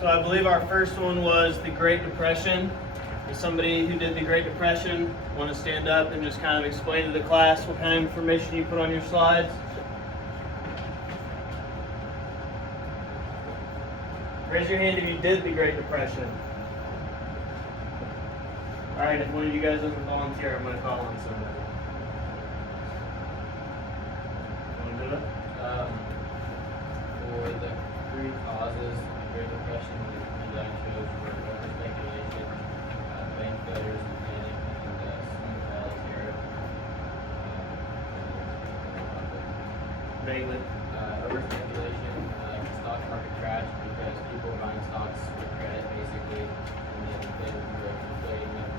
So I believe our first one was the Great Depression. Is somebody who did the Great Depression want to stand up and just kind of explain to the class what kind of information you put on your slides? Raise your hand if you did the Great Depression. All right, if one of you guys doesn't volunteer, I'm going to call on somebody. Want to do it? For the three causes of the Great Depression, the design shows were over speculation, bank failures, and panic, and small tariff. Vaguely. Over speculation, the stock market crashed because people were buying stocks with credit, basically, and then they were inflating them.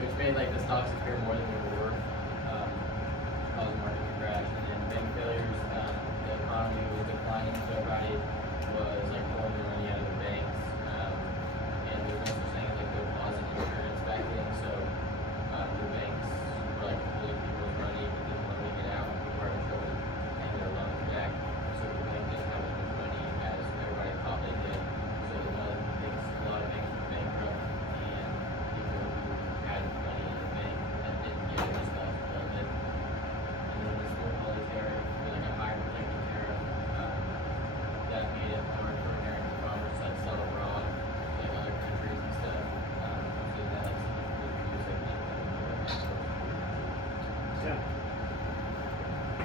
Which made like the stocks appear more than they were worth, causing market to crash. And then bank failures, the economy was declining, so everybody was like pulling their money out of the banks. And there was no such thing as like deposit insurance back then, so the banks were like pulling people's money but didn't want to get out before they were paying their loans back. So the bank didn't have as much money as everybody thought they did. So a lot of banks were bankrupt, and people who had money in the bank that didn't get it stuff folded. And then the school holiday tariff was like a high protected tariff that made it hard for American farmers to sell abroad, like other countries and stuff. So that's Yeah.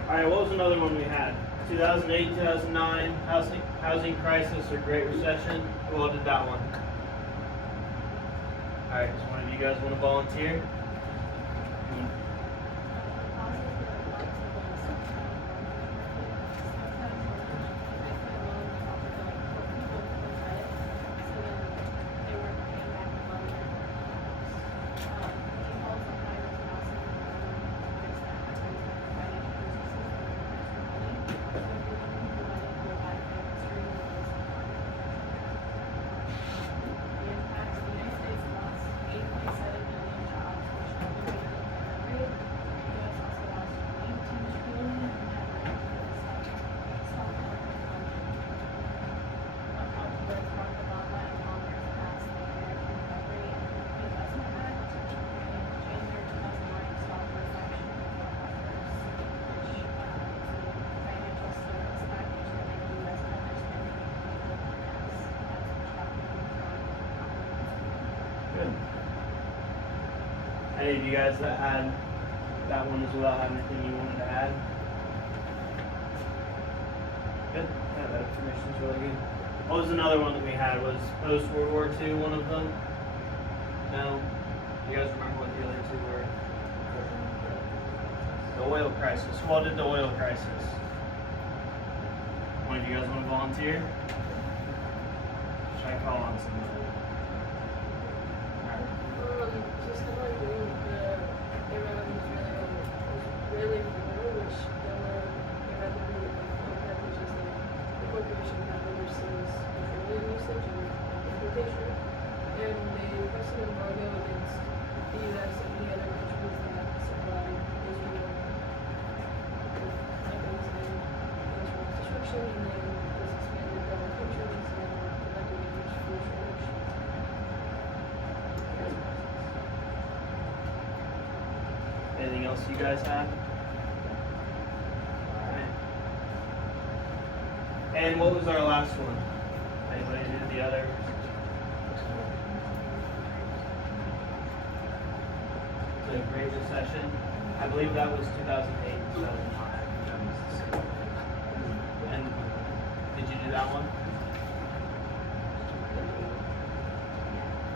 All right, what was another one we had? 2008, 2009, housing crisis or Great Recession. Who all did that one? All right, does one of you guys want to volunteer? Good. Any of you guys that had that one as well have anything you wanted to add? Good. Yeah, that information's really good. What was another one that we had? Was post World War II one of them? No? You guys remember what the other two were? The oil crisis. Who all did the oil crisis? One of you guys want to volunteer? Should I call on somebody? Just kind of like when Iran was really war, which they had to do OPEC, which is like the corporation that oversees petroleum usage and importation, and they pressed an embargo against the U.S. and the other countries that supply Israel with weapons and mass destruction, and then this expanded to other countries and prevented a huge food shortage. Anything else you guys have? Alright. And what was our last one? Anybody did the other? The Great Recession. I believe that was 2008, 2009. And did you do that one?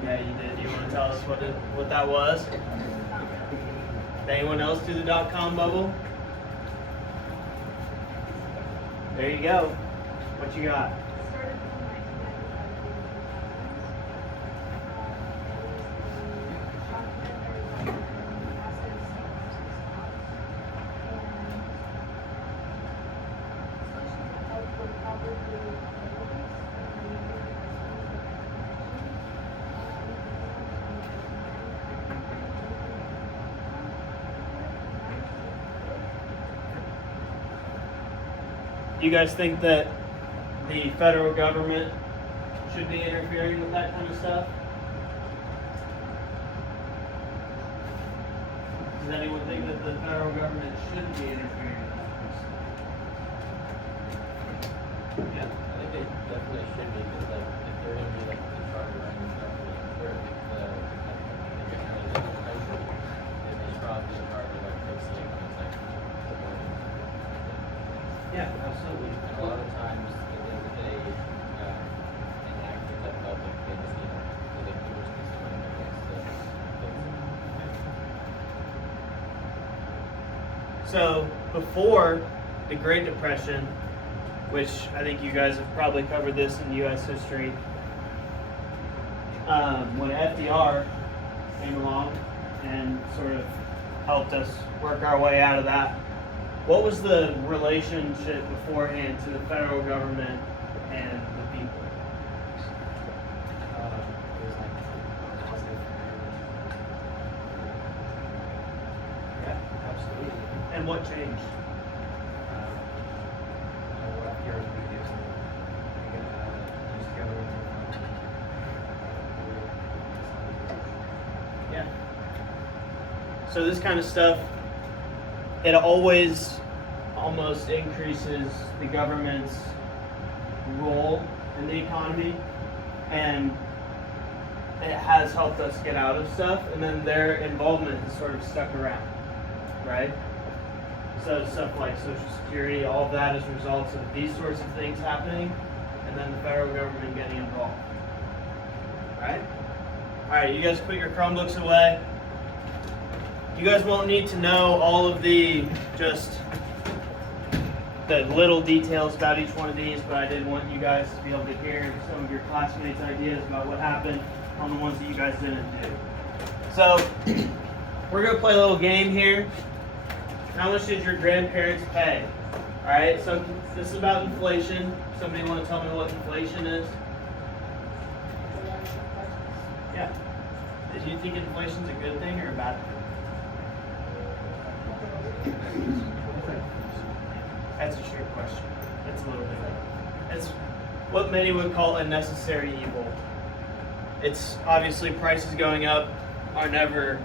Yeah, you did. You want to tell us what that was? Anyone else do the dot-com bubble? There you go. What you got? Do you guys think that the federal government should be interfering with that kind of stuff? Does anyone think that the federal government shouldn't be interfering with that kind of stuff? Yeah. I think they definitely should be, because like if they're gonna be like in charge of running stuff, or the country, then they should probably be in charge of like fixing it when it's like the border. Yeah, absolutely. And a lot of times if they enact things like public, they just need to like do something that makes the So before the Great Depression, which I think you guys have probably covered this in U.S. history, when FDR came along and sort of helped us work our way out of that, what was the relationship beforehand to the federal government and the people? Yeah, absolutely. And what changed? Yeah. So this kind of stuff, it always almost increases the government's role in the economy, and it has helped us get out of stuff, and then their involvement has sort of stuck around, right? So stuff like Social Security, all of that is results of these sorts of things happening, and then the federal government getting involved, right? All right, you guys put your Chromebooks away. You guys won't need to know all of the little details about each one of these, but I did want you guys to be able to hear some of your classmates' ideas about what happened on the ones that you guys didn't do. So we're gonna play a little game here. How much did your grandparents pay? All right, so this is about inflation. Somebody want to tell me what inflation is? Yeah. Do you think inflation's a good thing or a bad thing? That's a trick question. That's a little bit. It's what many would call a necessary evil. It's obviously prices going up are never,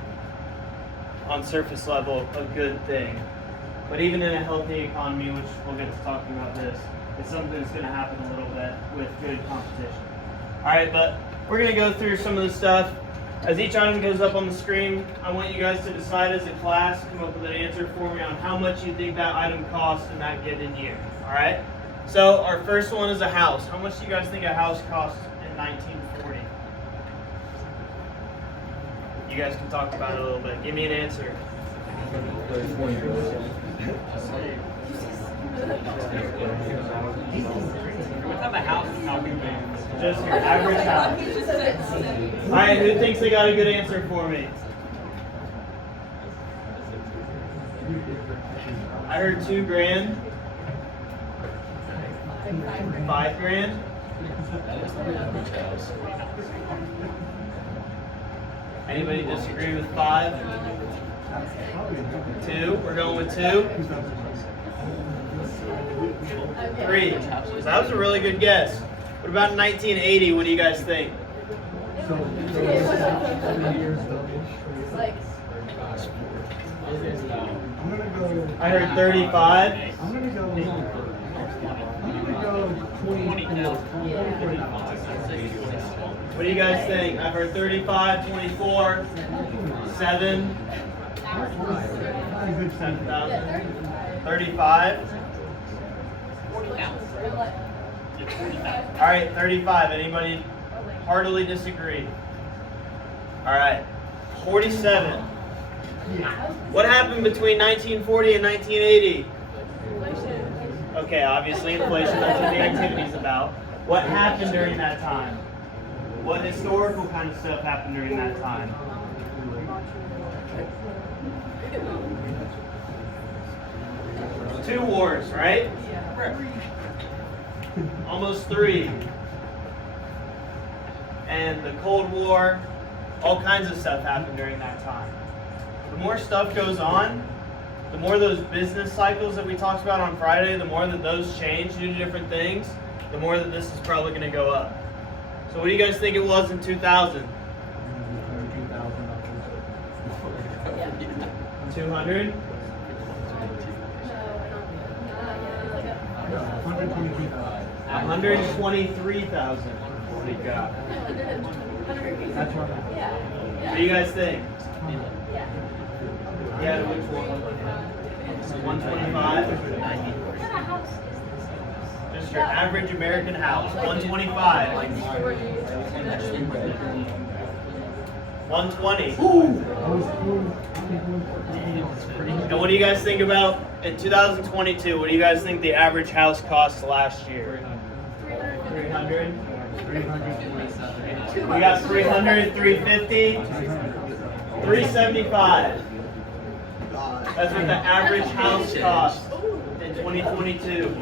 on surface level, a good thing. But even in a healthy economy, which we'll get to talking about this, it's something that's going to happen a little bit with good competition. All right, but we're going to go through some of the stuff. As each item goes up on the screen, I want you guys to decide as a class, come up with an answer for me on how much you think that item costs in that given year. All right? So our first one is a house. How much do you guys think a house cost in 1940? You guys can talk about it a little bit. Give me an answer. What type of house is talking about? Just your average house. All right, who thinks they got a good answer for me? I heard $2,000. $5,000. Anybody disagree with 5? 2. We're going with 2. 3. So that was a really good guess. What about 1980? What do you guys think? I heard 35. I'm gonna go 24. What do you guys think? I've heard 35, 24, 7. 7,000. 35. All right, 35. Anybody heartily disagree? All right, 47. What happened between 1940 and 1980? Okay, obviously inflation, that's what the activity is about. What happened during that time? What historical kind of stuff happened during that time? Two wars, right? Almost 3. And the Cold War, all kinds of stuff happened during that time. The more stuff goes on, the more those business cycles that we talked about on Friday, the more that those change due to different things, the more that this is probably going to go up. So what do you guys think it was in 2000? 200? 123,000. What do you got? That's right. What do you guys think? Yeah, which one? 125? Just your average American house. 125. 120. And what do you guys think about in 2022? What do you guys think the average house cost last year? 300. We got 300, 350, 375. That's what the average house cost in 2022.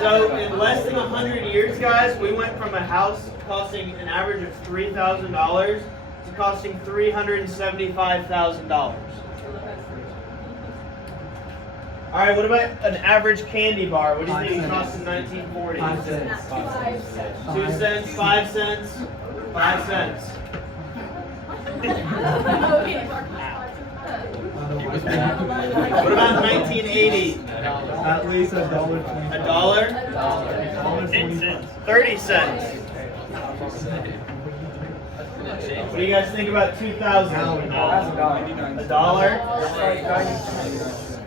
So in less than 100 years, guys, we went from a house costing an average of $3,000 to costing $375,000. All right, what about an average candy bar? What do you think it cost in 1940? 5 cents. 2 cents, 5 cents, 5 cents. What about 1980? At least $1.20. A dollar? 10 cents. 30 cents. What do you guys think about 2000? A dollar?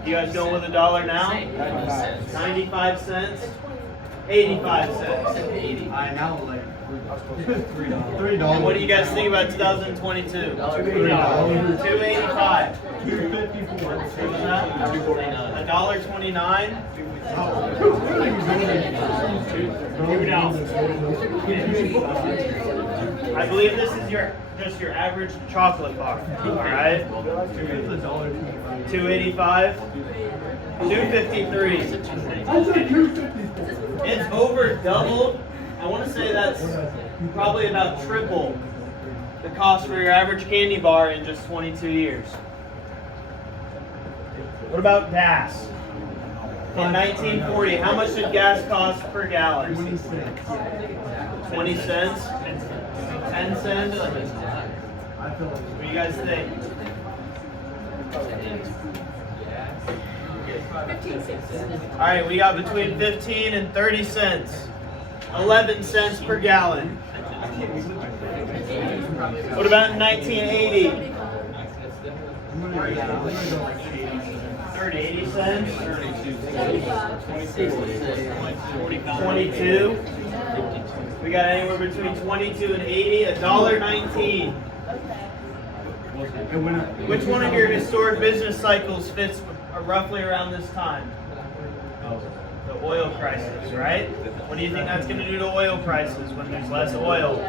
You guys going with a dollar now? 95 cents? 85 cents. I now like $3. And what do you guys think about 2022? $3. 285. 254. What was that? $1.29? I believe this is just your average chocolate bar. All right. 285. 253. It's over doubled. I want to say that's probably about triple the cost for your average candy bar in just 22 years. What about gas? In 1940, how much did gas cost per gallon? 20 cents. 20 cents? 10 cents? I feel like What do you guys think? 15 cents. All right, we got between 15 and 30 cents. 11 cents per gallon. What about in 1980? 80 cents? 22? We got anywhere between 22 and 80. $1.19. Which one of your historic business cycles fits roughly around this time? The oil crisis, right? What do you think that's going to do to oil prices when there's less oil?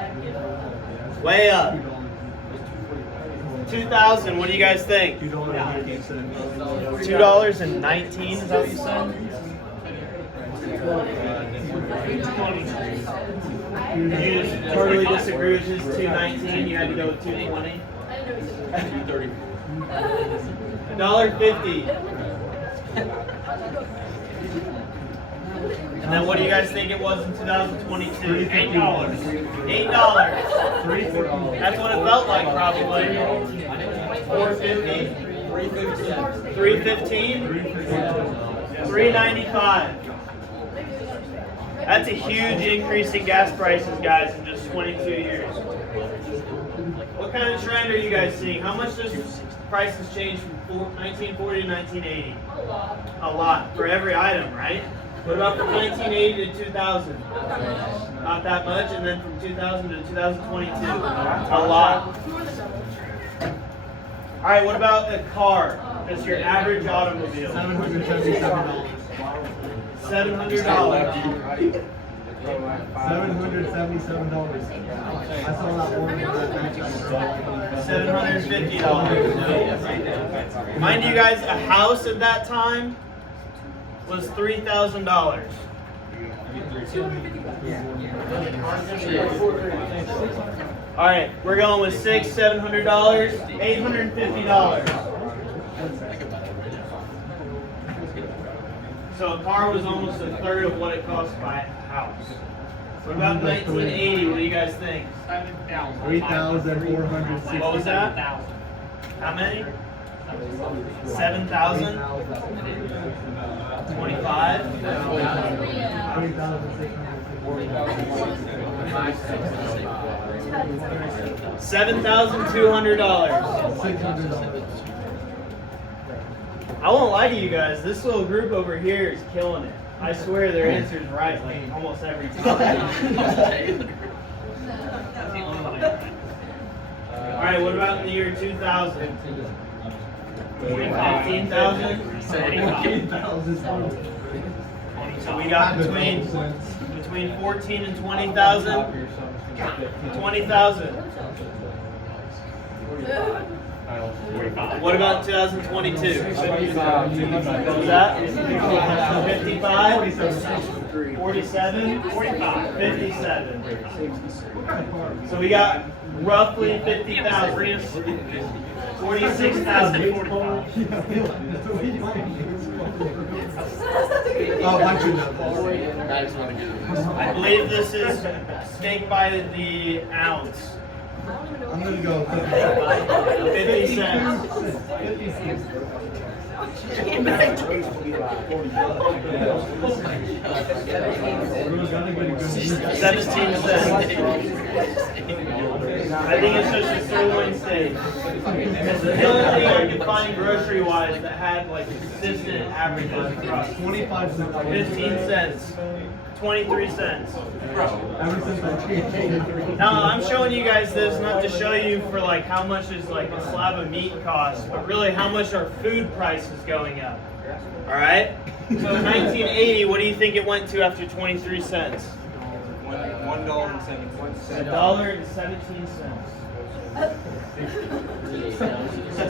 Way up. 2000, what do you guys think? $2.19. $2.19, is that what you said? You just totally disagree with his 219, you had to go with 220? $1.50. And then what do you guys think it was in 2022? $8. $8. That's what it felt like probably. $4.50. $3.15. $3.95. That's a huge increase in gas prices, guys, in just 22 years. What kind of trend are you guys seeing? How much does prices change from 1940 to 1980? A lot for every item, right? What about from 1980 to 2000? Not that much, and then from 2000 to 2022? A lot. All right, what about a car? Just your average automobile. $777. $700. $777. I saw that one. $750. Mind you guys, a house at that time was $3,000. All right, we're going with $700, $850. So a car was almost a third of what it cost to buy a house. What about 1980? What do you guys think? 3,460. What was that? How many? 7,000? 25? 7,200. $600. I won't lie to you guys, this little group over here is killing it. I swear their answer's right, like almost every time. Alright, what about in the year 2000? 15,000? So we got between 14 and 20,000? 20,000. What about 2022? What was that? 55? 47? 57. So we got roughly 50,000. 46,000. Oh, actually, I believe this is steak by the ounce. I'm gonna go 50 cents. 17 cents. I think it's just a sirloin steak. It's the only thing I could find grocery wise that had like consistent averages across. 25 cents. 15 cents. 23 cents. Ever since I changed. Now I'm showing you guys this not to show you for like how much is like a slab of meat costs, but really how much our food price is going up. All right. So in 1980, what do you think it went to after 23 cents? $1.17. $1.17.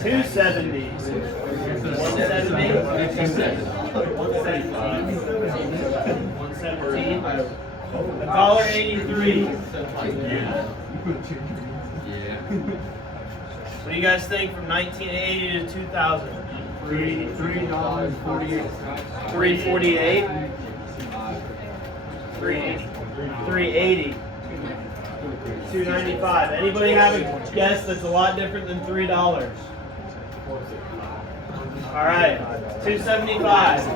270. 170. 117. $1.83. What do you guys think from 1980 to 2000? $3.48. 348. 380. 295. Anybody have a guess that's a lot different than $3? All right. 275.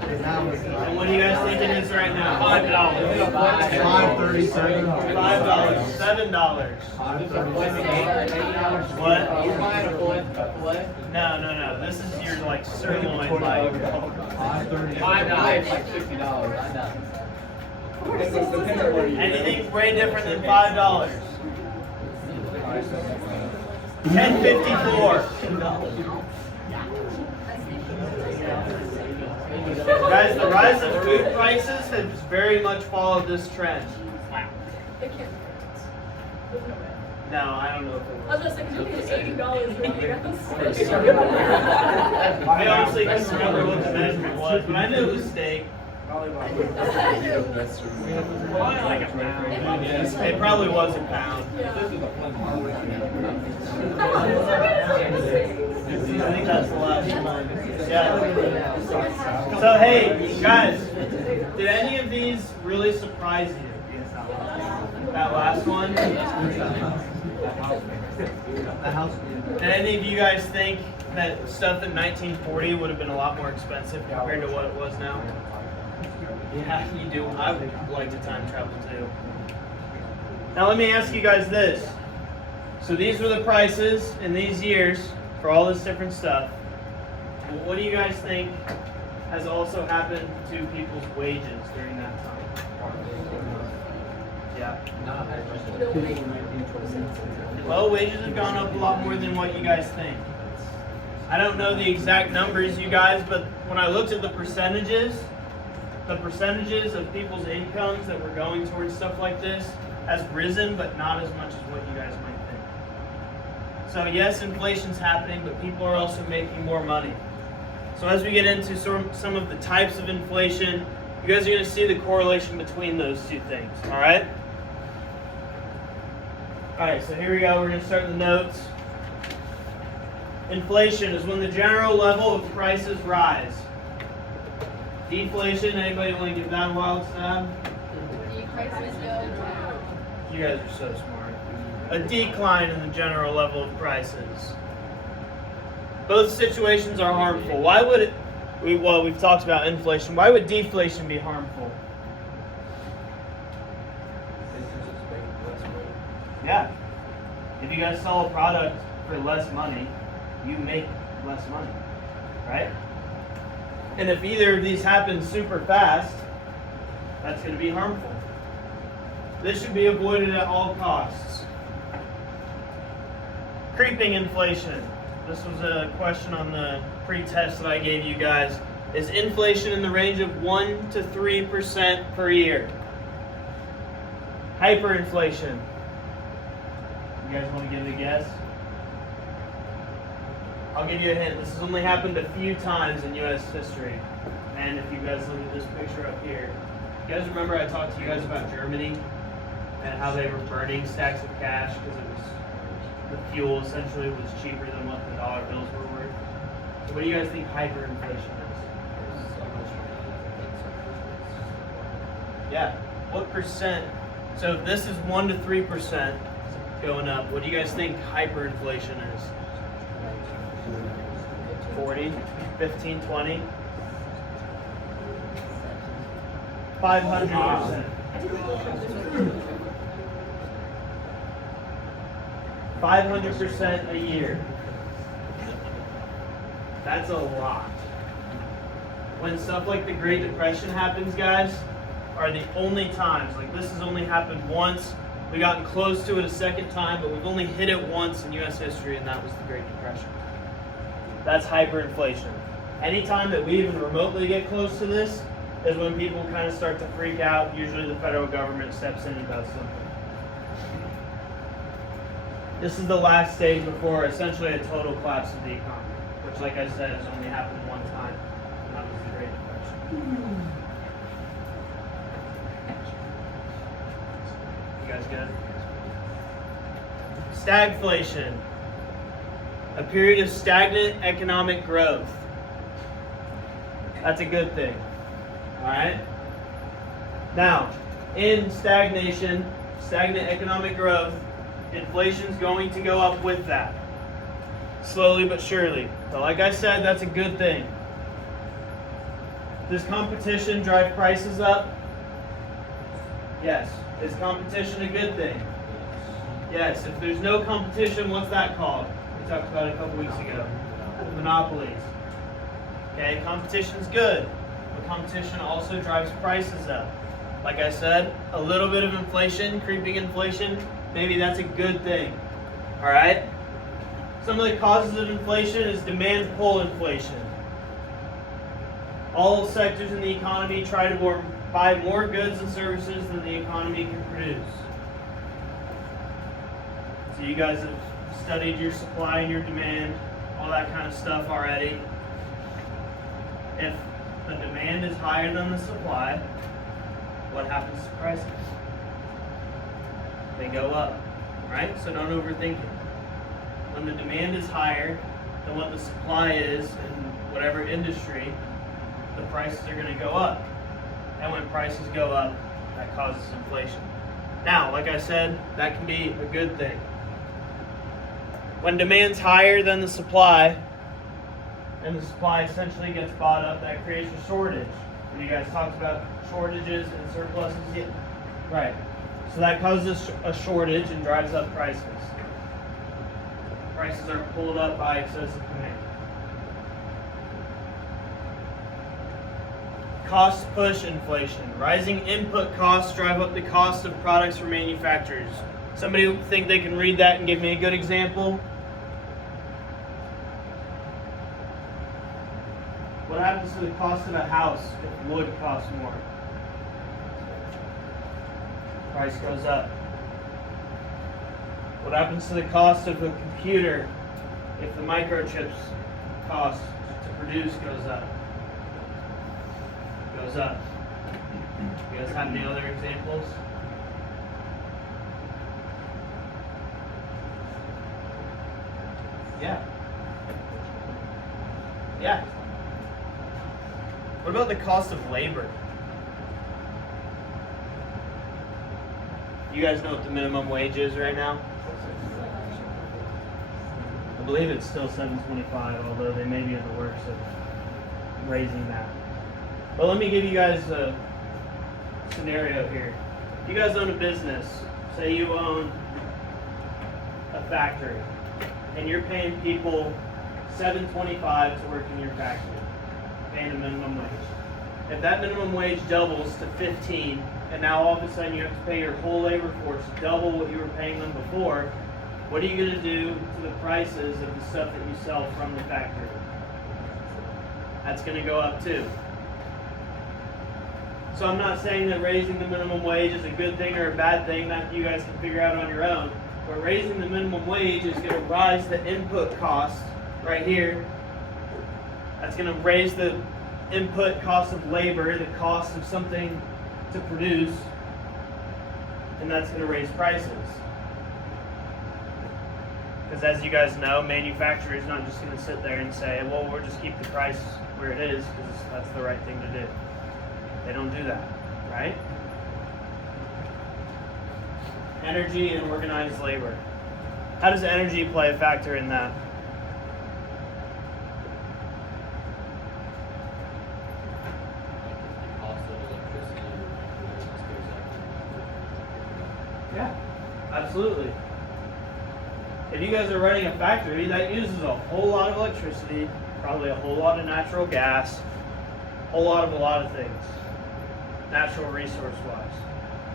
And what do you guys think it is right now? $5. $5.37. $5. $7. What? No. This is your like sirloin bite. $5.30. Anything way different than $5? $10.54. Guys, the rise of food prices has very much followed this trend. It can't. There's no way. No, I don't know if it I was. was just like, you get $80 for I honestly couldn't remember what the measurement was, but I knew it was steak. It probably was a pound. I think that's the last one. Yeah. So hey, guys, did any of these really surprise you? That last one? Did any of you guys think that stuff in 1940 would have been a lot more expensive compared to what it was now? Yeah, you do. I would like to time travel too. Now let me ask you guys this. So these were the prices in these years for all this different stuff. Well, what do you guys think has also happened to people's wages during that time? Yeah. Well, wages have gone up a lot more than what you guys think. I don't know the exact numbers, you guys, but when I looked at the percentages of people's incomes that were going towards stuff like this has risen, but not as much as what you guys might think. So yes, inflation's happening, but people are also making more money. So as we get into some of the types of inflation, you guys are going to see the correlation between those two things, all right? All right, so here we go. We're going to start the notes. Inflation is when the general level of prices rise. Deflation, anybody want to give that a wild stab? Prices go down. You guys are so smart. A decline in the general level of prices. Both situations are harmful. Why would it, we've talked about inflation. Why would deflation be harmful? Yeah. If you guys sell a product for less money, you make less money, right? And if either of these happen super fast, that's going to be harmful. This should be avoided at all costs. Creeping inflation. This was a question on the pre-test that I gave you guys. Is inflation in the range of 1 to 3% per year? Hyperinflation. You guys want to give it a guess? I'll give you a hint. This has only happened a few times in U.S. history. And if you guys look at this picture up here, you guys remember I talked to you guys about Germany and how they were burning stacks of cash because it was the fuel essentially was cheaper than what the dollar bills were worth. So what do you guys think hyperinflation is? Yeah. What percent? So if this is 1 to 3% going up, what do you guys think hyperinflation is? 40, 15, 20? 500%. 500% a year. That's a lot. When stuff like the Great Depression happens, guys, are the only times, like this has only happened once. We've gotten close to it a second time, but we've only hit it once in U.S. history, and that was the Great Depression. That's hyperinflation. Anytime that we even remotely get close to this is when people kind of start to freak out. Usually the federal government steps in and does something. This is the last stage before essentially a total collapse of the economy, which, like I said, has only happened one time, and that was the Great Depression. You guys good? Stagflation. A period of stagnant economic growth. That's a good thing. Alright? Now, in stagnation, stagnant economic growth, inflation's going to go up with that. Slowly but surely. But like I said, that's a good thing. Does competition drive prices up? Yes. Is competition a good thing? Yes. If there's no competition, what's that called? We talked about it a couple weeks ago. Monopolies. Okay, competition's good, but competition also drives prices up. Like I said, a little bit of inflation, creeping inflation, maybe that's a good thing. Alright? Some of the causes of inflation is demand pull inflation. All sectors in the economy try to buy more goods and services than the economy can produce. So you guys have studied your supply and your demand, all that kind of stuff already. If the demand is higher than the supply, what happens to prices? They go up, right? So don't overthink it. When the demand is higher than what the supply is in whatever industry, the prices are going to go up. And when prices go up, that causes inflation. Now, like I said, that can be a good thing. When demand's higher than the supply, and the supply essentially gets bought up, that creates a shortage. And you guys talked about shortages and surpluses. Yeah. Right. So that causes a shortage and drives up prices. Prices are pulled up by excessive demand. Cost push inflation. Rising input costs drive up the cost of products for manufacturers. Somebody think they can read that and give me a good example? What happens to the cost of a house if wood costs more? Price goes up. What happens to the cost of a computer if the microchips cost to produce goes up? Goes up. You guys have any other examples? Yeah. Yeah. What about the cost of labor? You guys know what the minimum wage is right now? I believe it's still $7.25, although they may be in the works of raising that. But let me give you guys a scenario here. You guys own a business. Say you own a factory, and you're paying people $7.25 to work in your factory, paying a minimum wage. If that minimum wage doubles to 15, and now all of a sudden you have to pay your whole labor force double what you were paying them before, what are you going to do to the prices of the stuff that you sell from the factory? That's going to go up too. So I'm not saying that raising the minimum wage is a good thing or a bad thing that you guys can figure out on your own. But raising the minimum wage is going to rise the input cost right here. That's going to raise the input cost of labor, the cost of something to produce, and that's going to raise prices. Because as you guys know, manufacturers not just going to sit there and say, well, we'll just keep the price where it is because that's the right thing to do. They don't do that, right? Energy and organized labor. How does energy play a factor in that? The cost of electricity goes up. Yeah, absolutely. If you guys are running a factory that uses a whole lot of electricity, probably a whole lot of natural gas, a lot of things, natural resource wise.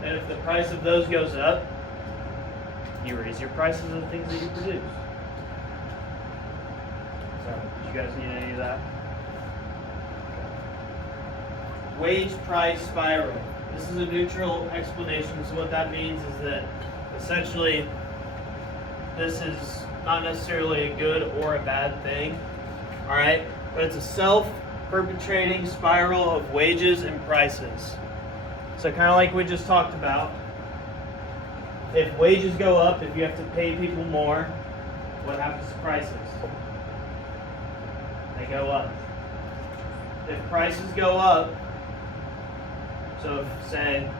And if the price of those goes up, you raise your prices of the things that you produce. So, do you guys need any of that? Wage price spiral. This is a neutral explanation. So what that means is that essentially this is not necessarily a good or a bad thing. All right? But it's a self-perpetuating spiral of wages and prices. So kind of like we just talked about, if wages go up, if you have to pay people more, what happens to prices? They go up. If prices go up, so if, say,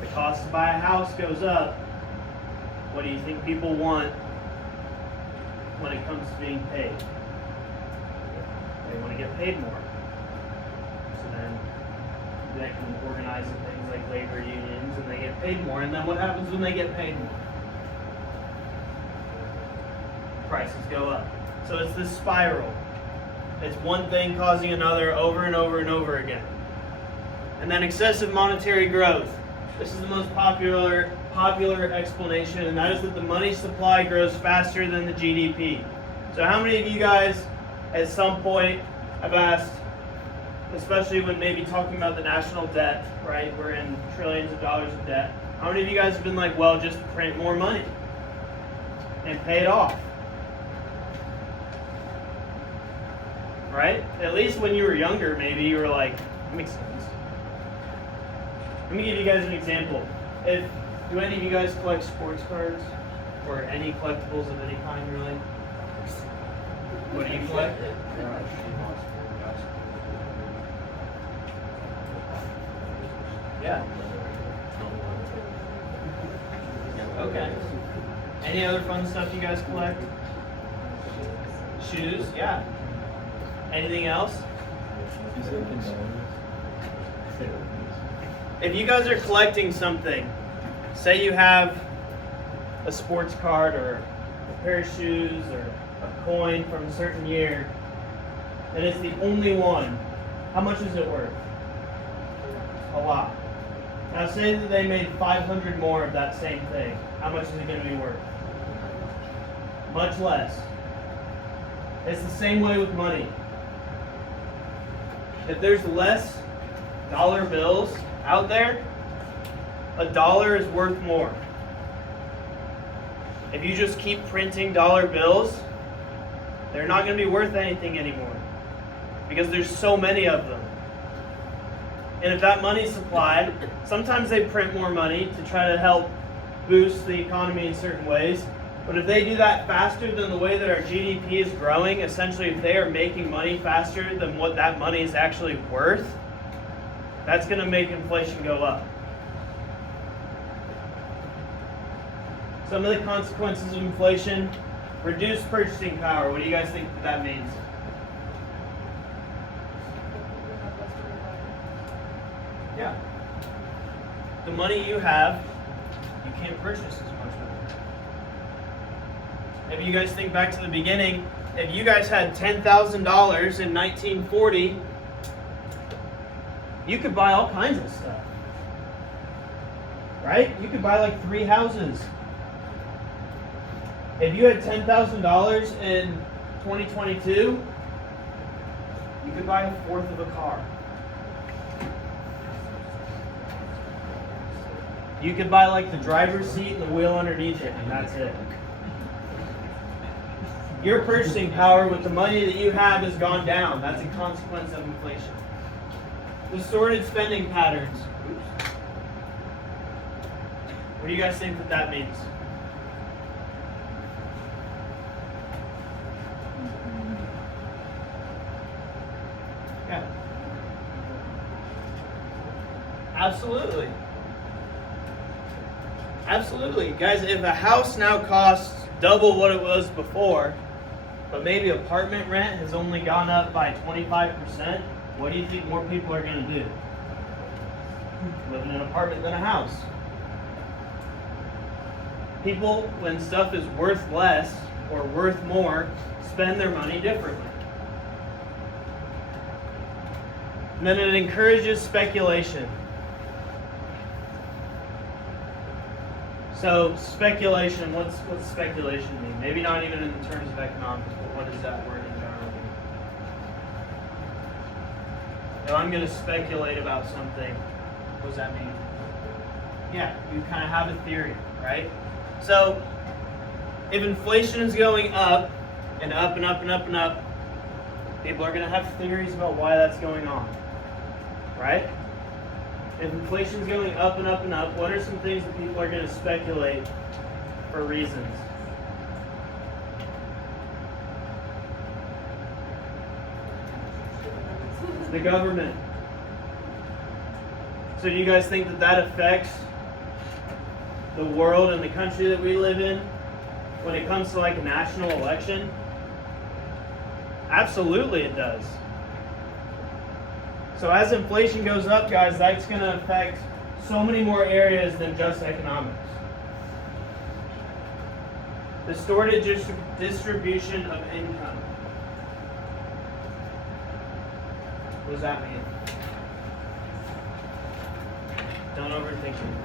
the cost to buy a house goes up, what do you think people want when it comes to being paid? They want to get paid more. So then they can organize in things like labor unions and they get paid more. And then what happens when they get paid more? Prices go up. So it's this spiral. It's one thing causing another over and over and over again. And then excessive monetary growth. This is the most popular explanation, and that is that the money supply grows faster than the GDP. So how many of you guys at some point have asked, especially when maybe talking about the national debt, right? We're in trillions of dollars of debt. How many of you guys have been like, well, just print more money and pay it off? Right? At least when you were younger, maybe you were like, that makes sense. Let me give you guys an example. Do any of you guys collect sports cards? Or any collectibles of any kind, really? What do you collect? Yeah. Okay. Any other fun stuff you guys collect? Shoes? Yeah. Anything else? If you guys are collecting something, say you have a sports card or a pair of shoes or a coin from a certain year, and it's the only one, how much is it worth? A lot. Now say that they made 500 more of that same thing. How much is it going to be worth? Much less. It's the same way with money. If there's less dollar bills out there, a dollar is worth more. If you just keep printing dollar bills, they're not going to be worth anything anymore because there's so many of them. And if that money's supplied, sometimes they print more money to try to help boost the economy in certain ways. But if they do that faster than the way that our GDP is growing, essentially if they are making money faster than what that money is actually worth, That's going to make inflation go up. Some of the consequences of inflation: reduced purchasing power. What do you guys think that means? Yeah. The money you have, you can't purchase as much with it. If you guys think back to the beginning, if you guys had $10,000 in 1940, you could buy all kinds of stuff. Right? You could buy like 3 houses. If you had $10,000 in 2022, you could buy a fourth of a car. You could buy like the driver's seat and the wheel underneath it, and that's it. Your purchasing power with the money that you have has gone down. That's a consequence of inflation. Distorted spending patterns. Oops. What do you guys think that means? Yeah. Absolutely. Absolutely. Guys, if a house now costs double what it was before, but maybe apartment rent has only gone up by 25%, what do you think more people are going to do? Live in an apartment than a house. People, when stuff is worth less or worth more, spend their money differently. And then it encourages speculation. So speculation, what's speculation mean? Maybe not even in the terms of economics, but what does that word in general mean? If I'm going to speculate about something, what does that mean? Yeah, you kind of have a theory, right? So if inflation is going up and up and up and up and up, people are going to have theories about why that's going on, right? If inflation is going up and up and up, what are some things that people are going to speculate for reasons? The government. So do you guys think that affects the world and the country that we live in when it comes to like a national election? Absolutely it does. So as inflation goes up, guys, that's going to affect so many more areas than just economics. Distorted distribution of income. What does that mean? Don't overthink it.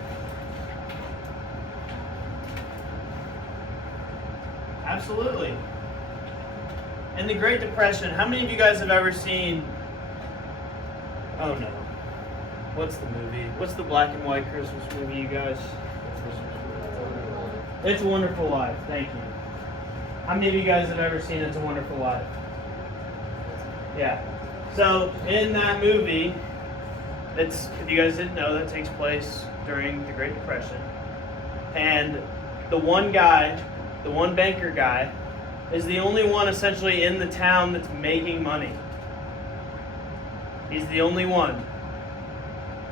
Absolutely. In the Great Depression, how many of you guys have ever seen... Oh no. What's the movie? What's the black and white Christmas movie, you guys? It's a Wonderful Life. Thank you. How many of you guys have ever seen It's a Wonderful Life? Yeah. So, in that movie, if you guys didn't know, that takes place during the Great Depression. And the one guy, the one banker guy, is the only one essentially in the town that's making money. He's the only one.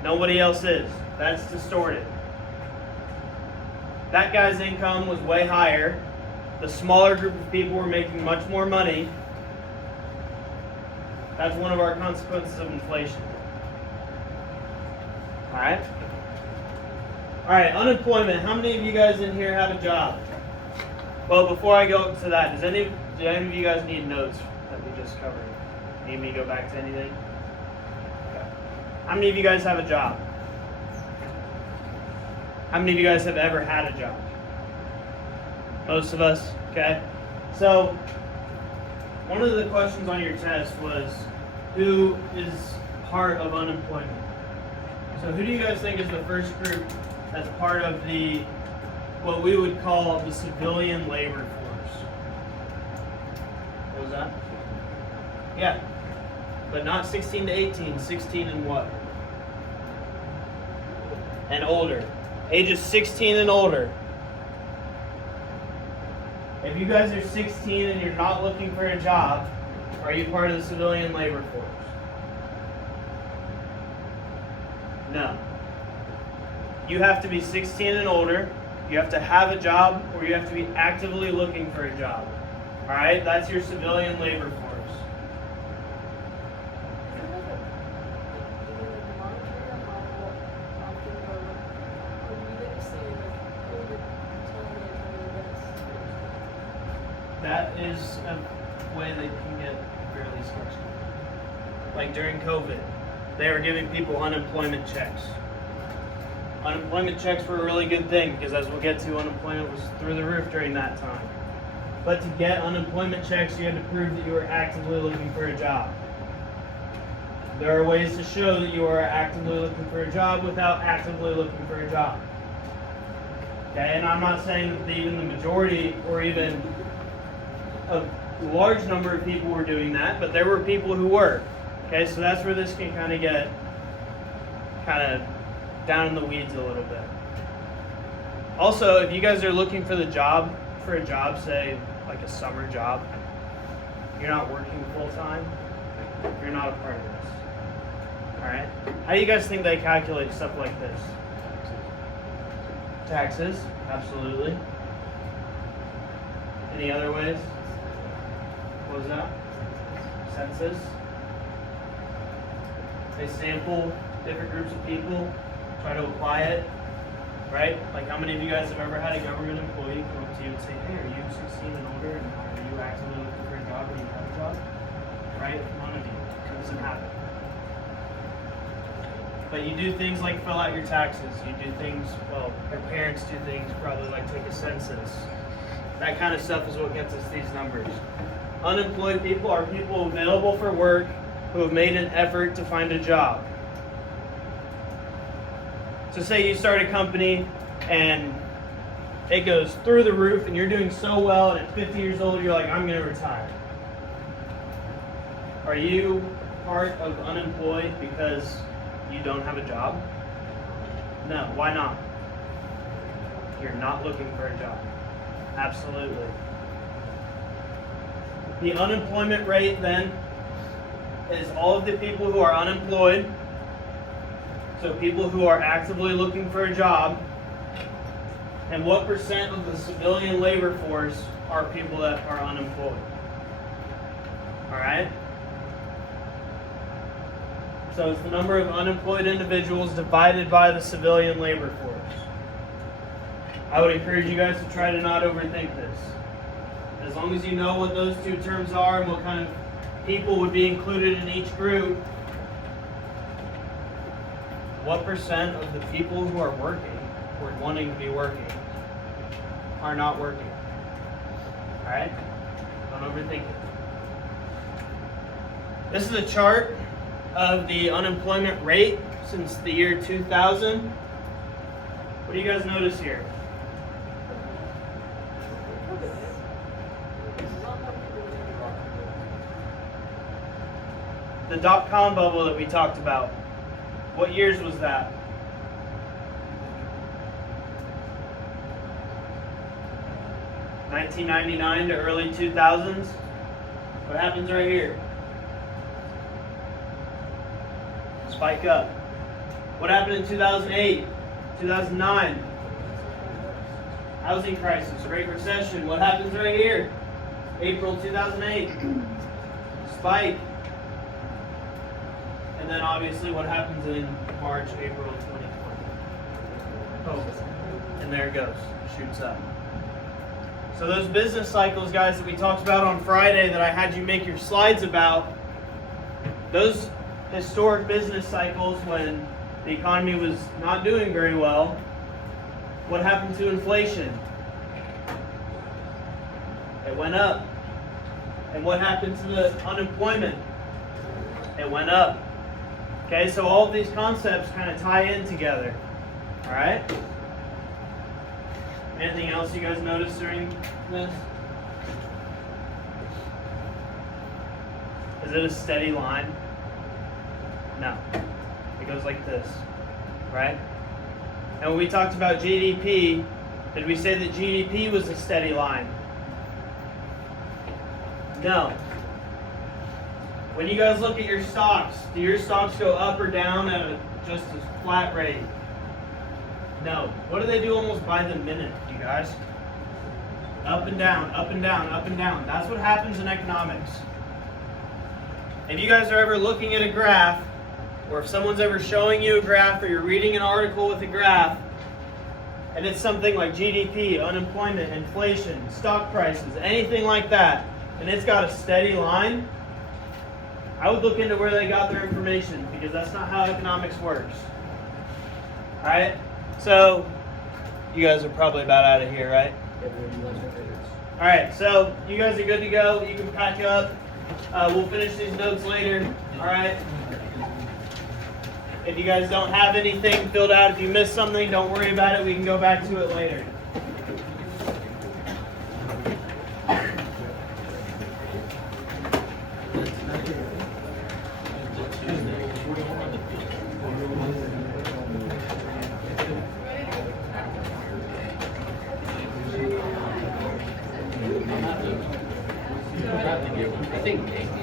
Nobody else is. That's distorted. That guy's income was way higher. The smaller group of people were making much more money. That's one of our consequences of inflation. Alright? Alright, unemployment. How many of you guys in here have a job? Well, before I go to that, do any of you guys need notes that we just covered? Need me to go back to anything? Okay. How many of you guys have a job? How many of you guys have ever had a job? Most of us, okay? So, one of the questions on your test was, who is part of unemployment? So who do you guys think is the first group that's part of what we would call the civilian labor force? What was that? Yeah. But not 16 to 18, 16 and what? And older. Ages 16 and older. If you guys are 16 and you're not looking for a job, are you part of the civilian labor force? No. You have to be 16 and older, you have to have a job, or you have to be actively looking for a job. All right? That's your civilian labor force. Is there like a, even like a monetary on how often or you gonna say like, oh, tell me this? That is a way they can get fairly sketchy. Like during COVID, they were giving people unemployment checks. Unemployment checks were a really good thing because, as we'll get to, unemployment was through the roof during that time. But to get unemployment checks, you had to prove that you were actively looking for a job. There are ways to show that you are actively looking for a job without actively looking for a job. Okay, and I'm not saying that even the majority or even a large number of people were doing that, but there were people who were. Okay, so that's where this can kind of get down in the weeds a little bit. Also, if you guys are looking for a job, say like a summer job, you're not working full time, you're not a part of this. Alright? How do you guys think they calculate stuff like this? Taxes, absolutely. Any other ways? What was that? Census. They sample different groups of people, try to apply it, right? Like, how many of you guys have ever had a government employee come up to you and say, hey, are you 16 and older, and are you actively looking for a job, or do you have a job? Right? None of you. It doesn't happen. But you do things like fill out your taxes. You do things, well, your parents do things probably like take a census. That kind of stuff is what gets us these numbers. Unemployed people are people available for work who have made an effort to find a job. So say you start a company and it goes through the roof and you're doing so well, and at 50 years old you're like, I'm going to retire. Are you part of unemployed because you don't have a job? No. Why not? You're not looking for a job. Absolutely. The unemployment rate then is all of the people who are unemployed, so people who are actively looking for a job, and what percent of the civilian labor force are people that are unemployed. Alright? So it's the number of unemployed individuals divided by the civilian labor force. I would encourage you guys to try to not overthink this. As long as you know what those two terms are and what kind of people would be included in each group, what percent of the people who are working or wanting to be working are not working? Alright? Don't overthink it. This is a chart of the unemployment rate since the year 2000. What do you guys notice here? The dot-com bubble that we talked about. What years was that? $1999 to early 2000s. What happens right here? Spike up. What happened in 2008, 2009? Housing crisis, Great Recession. What happens right here? April 2008. Spike. And then obviously what happens in March, April 2020? Oh, and there it goes. Shoots up. So those business cycles, guys, that we talked about on Friday that I had you make your slides about, those historic business cycles when the economy was not doing very well, what happened to inflation? It went up. And what happened to the unemployment? It went up. Okay, so all of these concepts kind of tie in together. Alright? Anything else you guys noticed during this? Is it a steady line? No. It goes like this. Right? And when we talked about GDP, did we say that GDP was a steady line? No. When you guys look at your stocks, do your stocks go up or down at a just a flat rate? No. What do they do almost by the minute, you guys? Up and down, up and down, up and down. That's what happens in economics. If you guys are ever looking at a graph, or if someone's ever showing you a graph, or you're reading an article with a graph, and it's something like GDP, unemployment, inflation, stock prices, anything like that, and it's got a steady line, I would look into where they got their information, because that's not how economics works. Alright? So, you guys are probably about out of here, right? Alright, so you guys are good to go. You can pack up. We'll finish these notes later. Alright? If you guys don't have anything filled out, if you missed something, don't worry about it. We can go back to it later. I think